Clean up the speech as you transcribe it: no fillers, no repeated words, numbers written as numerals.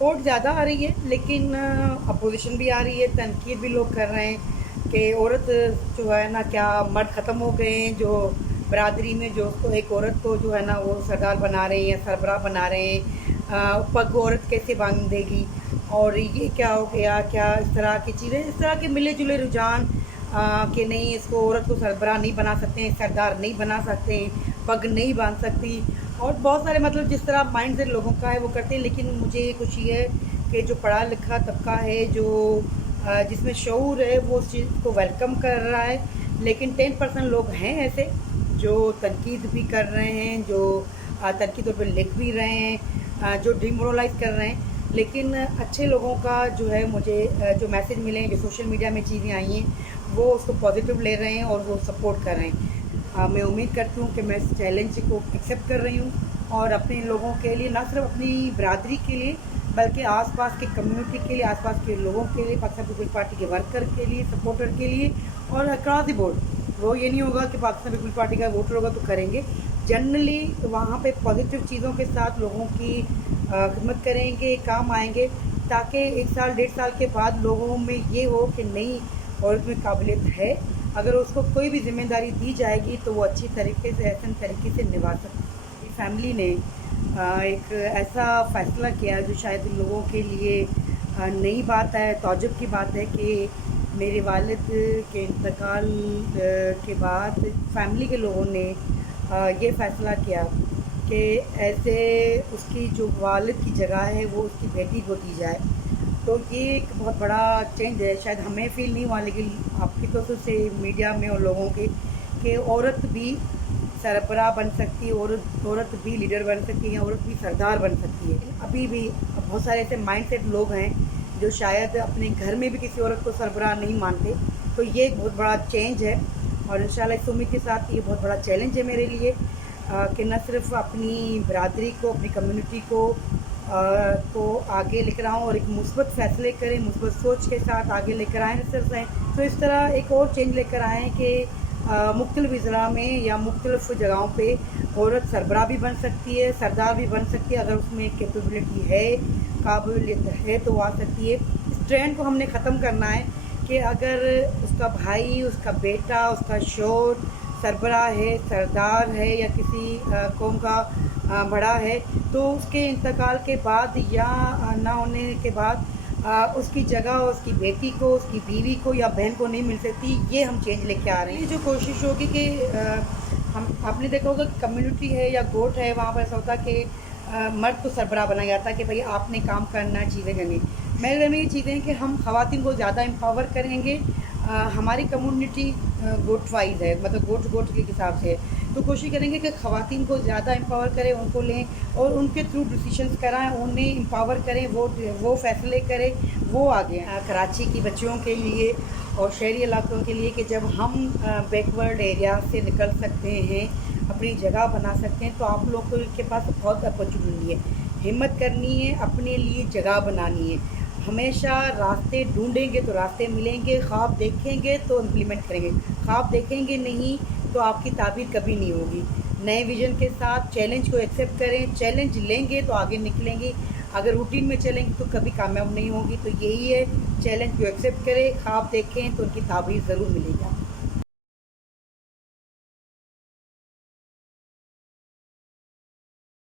Support زیادہ آ رہی ہے، لیکن اپوزیشن بھی آ رہی ہے، تنقید بھی لوگ کر رہے ہیں کہ عورت جو ہے نا کیا مرد ختم ہو گئے ہیں، جو برادری میں جو اس کو ایک عورت کو جو ہے نا وہ سردار بنا رہے ہیں، سربراہ بنا رہے ہیں، پگ عورت کیسے باندھ دے گی، اور یہ کیا ہو گیا، کیا اس طرح کی چیزیں، اس طرح کے ملے جلے رجحان کہ نہیں اس کو عورت کو سربراہ نہیں بنا سکتے ہیں، سردار نہیں بنا سکتے ہیں، پگ نہیں باندھ سکتی، اور بہت سارے مطلب جس طرح مائنڈ سے لوگوں کا ہے وہ کرتے ہیں۔ لیکن مجھے یہ خوشی ہے کہ جو پڑھا لکھا طبقہ ہے، جو جس میں شعور ہے، وہ اس چیز کو ویلکم کر رہا ہے۔ لیکن 10% لوگ ہیں ایسے جو تنقید بھی کر رہے ہیں، جو تنقید پہ لکھ بھی رہے ہیں، جو ڈیمورلائز کر رہے ہیں۔ لیکن اچھے لوگوں کا جو ہے مجھے جو میسج ملے ہیں، جو سوشل میڈیا میں چیزیں آئی ہیں، وہ اس کو پازیٹیو لے رہے ہیں اور وہ سپورٹ کر رہے ہیں۔ میں امید کرتی ہوں کہ میں اس چیلنج کو ایکسیپٹ کر رہی ہوں، اور اپنے لوگوں کے لیے، نہ صرف اپنی برادری کے لیے بلکہ آس پاس کی کمیونٹی کے لیے، آس پاس کے لوگوں کے لیے، پاکستان پیپلز پارٹی کے ورکر کے لیے، سپورٹر کے لیے، اور اکراس دی بورڈ۔ وہ یہ نہیں ہوگا کہ پاکستان پیپلز پارٹی کا ووٹر ہوگا تو کریں گے، جنرلی وہاں پہ پازیٹیو چیزوں کے ساتھ لوگوں کی خدمت کریں گے، کام آئیں گے، تاکہ 1 سال 1.5 سال کے بعد لوگوں میں یہ ہو کہ نہیں، عورت میں قابلیت ہے، اگر اس کو کوئی بھی ذمہ داری دی جائے گی تو وہ اچھی طریقے سے، احسن طریقے سے نبھا سکتی ہے۔ فیملی نے ایک ایسا فیصلہ کیا جو شاید لوگوں کے لیے نئی بات ہے، تعجب کی بات ہے، کہ میرے والد کے انتقال کے بعد فیملی کے لوگوں نے یہ فیصلہ کیا کہ ایسے اس کی جو والد کی جگہ ہے وہ اس کی بیٹی کو دی جائے۔ تو یہ ایک بہت بڑا چینج ہے، شاید ہمیں فیل نہیں ہوا لیکن آپ کی طرف سے میڈیا میں اور لوگوں کے، کہ عورت بھی سربراہ بن سکتی ہے، عورت بھی لیڈر بن سکتی ہے، عورت بھی سردار بن سکتی ہے۔ ابھی بھی بہت سارے ایسے مائنڈ سیٹ لوگ ہیں جو شاید اپنے گھر میں بھی کسی عورت کو سربراہ نہیں مانتے۔ تو یہ ایک بہت بڑا چینج ہے، اور انشاءاللہ اس امید کے ساتھ یہ بہت بڑا چیلنج ہے میرے لیے کہ نہ صرف اپنی برادری کو، اپنی کمیونٹی کو آگے لے کر آؤں، اور ایک مثبت فیصلے کریں، مثبت سوچ کے ساتھ آگے لے کر آئیں صرف ہیں، تو اس طرح ایک اور چینج لے کر آئیں کہ مختلف اضلاع میں یا مختلف جگہوں پہ عورت سربراہ بھی بن سکتی ہے، سردار بھی بن سکتی ہے، اگر اس میں کیپیبلٹی ہے، قابلیت ہے تو وہ آ سکتی ہے۔ اس ٹرینڈ کو ہم نے ختم کرنا ہے کہ اگر اس کا بھائی، اس کا بیٹا، اس کا شوہر سربراہ ہے، سردار ہے، یا کسی قوم کا بڑا ہے، تو اس کے انتقال کے بعد یا نہ ہونے کے بعد اس کی جگہ اس کی بیٹی کو، اس کی بیوی کو یا بہن کو نہیں مل سکتی۔ یہ ہم چینج لے کے آ رہے ہیں۔ جو کوشش ہوگی کہ آپ نے دیکھا ہوگا کہ کمیونٹی ہے یا گوٹ ہے، وہاں پر ایسا ہوتا کہ مرد کو سربراہ بنایا جاتا ہے کہ بھئی آپ نے کام کرنا، چیزیں کرنی۔ میرے ذہن میں یہ چیزیں ہیں کہ ہم خواتین کو زیادہ امپاور کریں گے۔ ہماری کمیونٹی گوٹ وائز ہے، مطلب گوٹ کے حساب سے ہے، تو کوشش کریں گے کہ خواتین کو زیادہ امپاور کریں، ان کو لیں اور ان کے تھرو ڈیسیشنز کرائیں، انہیں امپاور کریں، وہ فیصلے کریں، وہ آگے آئیں۔ کراچی کی بچیوں کے لیے اور شہری علاقوں کے لیے کہ جب ہم بیکورڈ ایریا سے نکل سکتے ہیں، اپنی جگہ بنا سکتے ہیں، تو آپ لوگوں کے پاس بہت اپرچونٹی ہے، ہمت کرنی ہے، اپنے لیے جگہ بنانی ہے۔ ہمیشہ راستے ڈھونڈیں گے تو راستے ملیں گے، خواب دیکھیں گے تو امپلیمنٹ کریں گے، خواب دیکھیں گے نہیں تو آپ کی تعبیر کبھی نہیں ہوگی۔ نئے ویژن کے ساتھ چیلنج کو ایکسیپٹ کریں، چیلنج لیں گے تو آگے نکلیں گے، اگر روٹین میں چلیں گے تو کبھی کامیاب نہیں ہوگی۔ تو یہی ہے، چیلنج کو ایکسیپٹ کریں، خواب دیکھیں تو ان کی تعبیر ضرور ملے گا۔